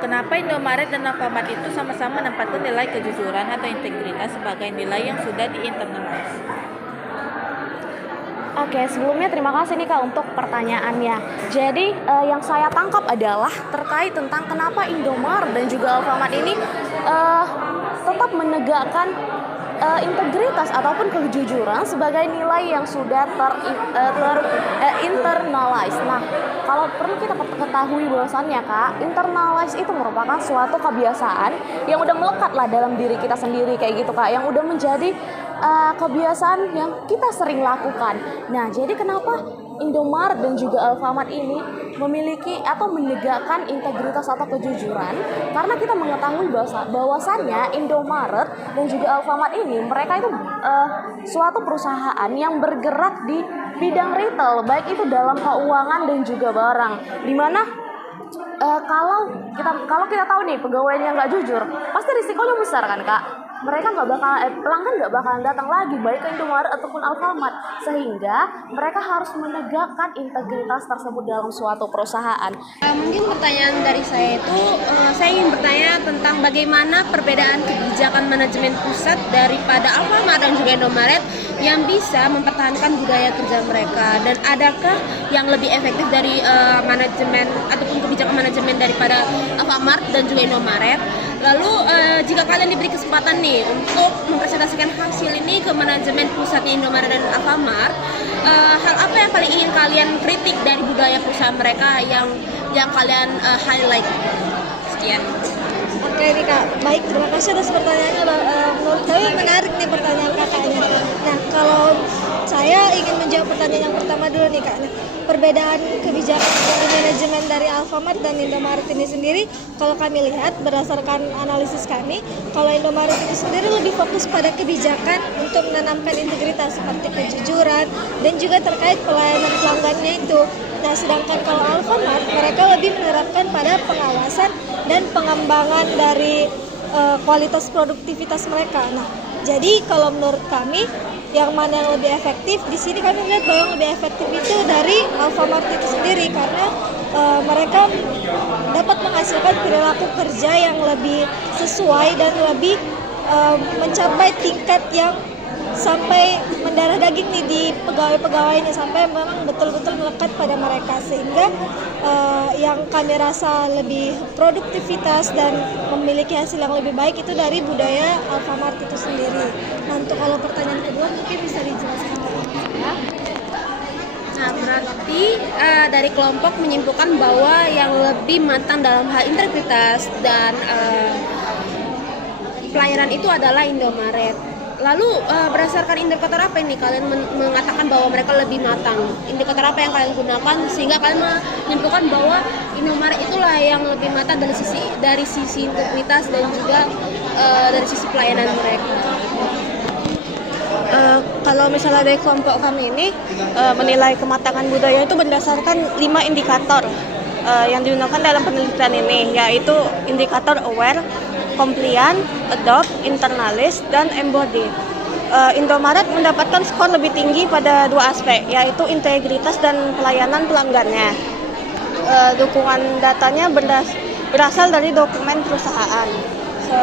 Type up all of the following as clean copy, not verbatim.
kenapa Indomaret dan Alfamart itu sama-sama menempatkan nilai kejujuran atau integritas sebagai nilai yang sudah diinternalize? Oke, sebelumnya terima kasih nih Kak untuk pertanyaannya. Jadi yang saya tangkap adalah terkait tentang kenapa Indomaret dan juga Alfamart ini tetap menegakkan integritas ataupun kejujuran sebagai nilai yang sudah internalize. Nah, kalau perlu kita ketahui bahwasannya Kak, internalize itu merupakan suatu kebiasaan yang udah melekat lah dalam diri kita sendiri kayak gitu Kak, yang udah menjadi kebiasaan yang kita sering lakukan. Nah, jadi kenapa Indomaret dan juga Alfamart ini memiliki atau menegakkan integritas atau kejujuran? Karena kita mengetahui bahwasannya Indomaret dan juga Alfamart ini mereka itu suatu perusahaan yang bergerak di bidang retail, baik itu dalam keuangan dan juga barang. Dimana kalau kita tahu nih pegawainya nggak jujur, pasti risikonya besar kan Kak. Mereka pelanggan nggak bakalan datang lagi baik ke Indomaret ataupun Alfamart, sehingga mereka harus menegakkan integritas tersebut dalam suatu perusahaan. Mungkin pertanyaan dari saya itu, saya ingin bertanya tentang bagaimana perbedaan kebijakan manajemen pusat daripada Alfamart dan juga Indomaret yang bisa mempertahankan budaya kerja mereka, dan adakah yang lebih efektif dari manajemen ataupun kebijakan manajemen daripada Alfamart dan juga Indomaret. Lalu jika kalian diberi kesempatan nih untuk mempresentasikan hasil ini ke manajemen pusatnya Indomaret dan Alfamart, hal apa yang paling ingin kalian kritik dari budaya perusahaan mereka yang kalian highlight? Sekian. Oke nih Kak, baik, terima kasih atas pertanyaannya. Menurut kami menarik nih pertanyaan kakaknya. Nah, kalau saya ingin menjawab pertanyaan yang pertama dulu nih Kak. Nah, perbedaan kebijakan dari manajemen dari Alfamart dan Indomaret ini sendiri, kalau kami lihat berdasarkan analisis kami, kalau Indomaret ini sendiri lebih fokus pada kebijakan untuk menanamkan integritas seperti kejujuran dan juga terkait pelayanan pelanggannya itu. Nah, sedangkan kalau Alfamart mereka lebih menerapkan pada pengawasan dan pengembangan dari kualitas produktivitas mereka. Nah, jadi kalau menurut kami yang mana yang lebih efektif, di sini kami melihat bahwa yang lebih efektif itu dari Alfamart itu sendiri, karena mereka dapat menghasilkan perilaku kerja yang lebih sesuai dan lebih mencapai tingkat yang sampai mendarah daging nih di pegawai-pegawainya, sampai memang betul-betul melekat pada mereka, sehingga yang kami rasa lebih produktivitas dan memiliki hasil yang lebih baik itu dari budaya Alfamart itu sendiri. Nah, untuk kalau pertanyaan kedua mungkin bisa dijelaskan ya. Nah, berarti dari kelompok menyimpulkan bahwa yang lebih matang dalam hal integritas dan pelayanan itu adalah Indomaret. Lalu berdasarkan indikator apa ini kalian mengatakan bahwa mereka lebih matang? Indikator apa yang kalian gunakan sehingga kalian menyimpulkan bahwa Indomaret itulah yang lebih matang dari sisi integritas dan juga dari sisi pelayanan mereka? Kalau misalnya dari kelompok kami ini menilai kematangan budaya itu berdasarkan 5 indikator yang digunakan dalam penelitian ini, yaitu indikator aware, compliant, adopt, internalize, dan embody. Indomaret mendapatkan skor lebih tinggi pada 2 aspek, yaitu integritas dan pelayanan pelanggannya. Dukungan datanya berasal dari dokumen perusahaan,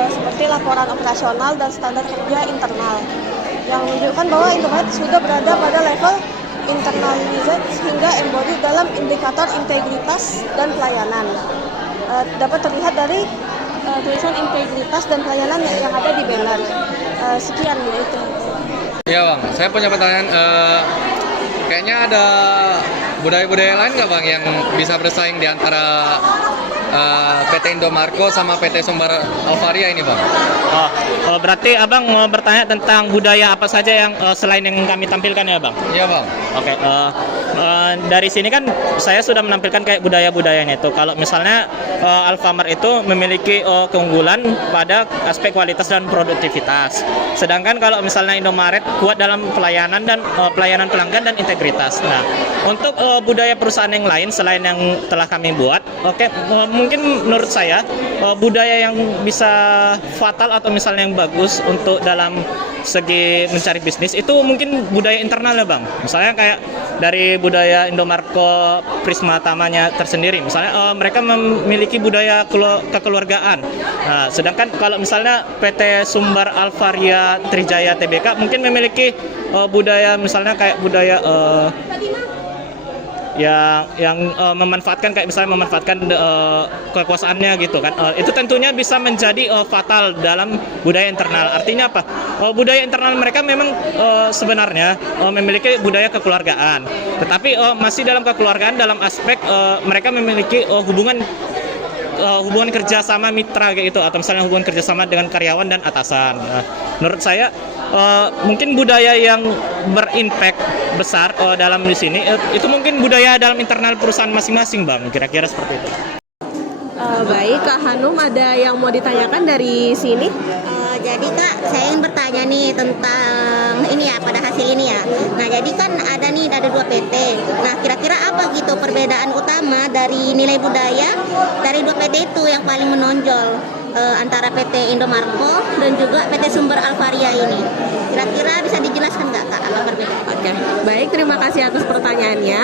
seperti laporan operasional dan standar kerja internal, yang menunjukkan bahwa Indomaret sudah berada pada level internalize hingga embody dalam indikator integritas dan pelayanan. Dapat terlihat dari tulisan integritas dan pelayanan yang ada di banner. Sekian itu. Iya Bang, saya punya pertanyaan. Kayaknya ada budaya-budaya lain nggak Bang yang bisa bersaing di antara PT Indomarko sama PT Sumber Alvaria ini Bang? Berarti Abang mau bertanya tentang budaya apa saja yang selain yang kami tampilkan ya Bang? Iya Bang. Oke, dari sini kan saya sudah menampilkan kayak budaya-budayanya itu. Kalau misalnya Alfamart itu memiliki keunggulan pada aspek kualitas dan produktivitas. Sedangkan kalau misalnya Indomaret kuat dalam pelayanan dan pelayanan pelanggan dan integritas. Nah, untuk budaya perusahaan yang lain selain yang telah kami buat, mungkin menurut saya budaya yang bisa fatal atau misalnya yang bagus untuk dalam segi mencari bisnis itu mungkin budaya internal ya Bang. Misalnya kayak dari budaya Indomarko Prisma Tamanya tersendiri. Misalnya mereka memiliki budaya kekeluargaan. Nah, sedangkan kalau misalnya PT Sumbar Alvaria Trijaya Tbk mungkin memiliki budaya misalnya kayak budaya yang memanfaatkan kayak misalnya memanfaatkan kekuasaannya gitu kan. Itu tentunya bisa menjadi fatal dalam budaya internal. Artinya apa? Budaya internal mereka memang sebenarnya memiliki budaya kekeluargaan, tetapi masih dalam kekeluargaan dalam aspek mereka memiliki hubungan kerja sama mitra kayak gitu, atau misalnya hubungan kerjasama dengan karyawan dan atasan. Nah, menurut saya mungkin budaya yang berimpact besar dalam di sini itu mungkin budaya dalam internal perusahaan masing-masing Bang, kira-kira seperti itu. Baik, Kak Hanum, ada yang mau ditanyakan dari sini? Jadi Kak, saya ingin bertanya nih tentang ini ya, pada hasil ini ya. Nah, jadi kan ada 2 PT. Nah, kira-kira apa gitu perbedaan utama dari nilai budaya dari 2 PT itu yang paling menonjol antara PT Indomarko dan juga PT Sumber Alvaria ini? Kira-kira bisa dijelaskan nggak Kak apa perbedaan? Oke, baik, terima kasih atas pertanyaannya.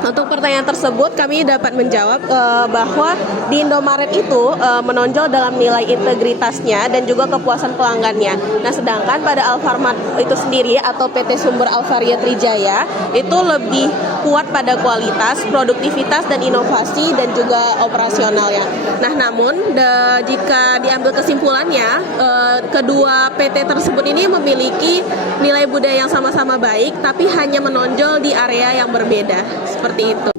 Untuk pertanyaan tersebut kami dapat menjawab bahwa di Indomaret itu menonjol dalam nilai integritasnya dan juga kepuasan pelanggannya. Nah, sedangkan pada Alfamart itu sendiri atau PT Sumber Alvaria Trijaya itu lebih kuat pada kualitas, produktivitas dan inovasi dan juga operasionalnya. Nah, namun jika diambil kesimpulannya, kedua PT tersebut ini memiliki nilai budaya yang sama-sama baik, tapi hanya menonjol di area yang berbeda. Seperti itu.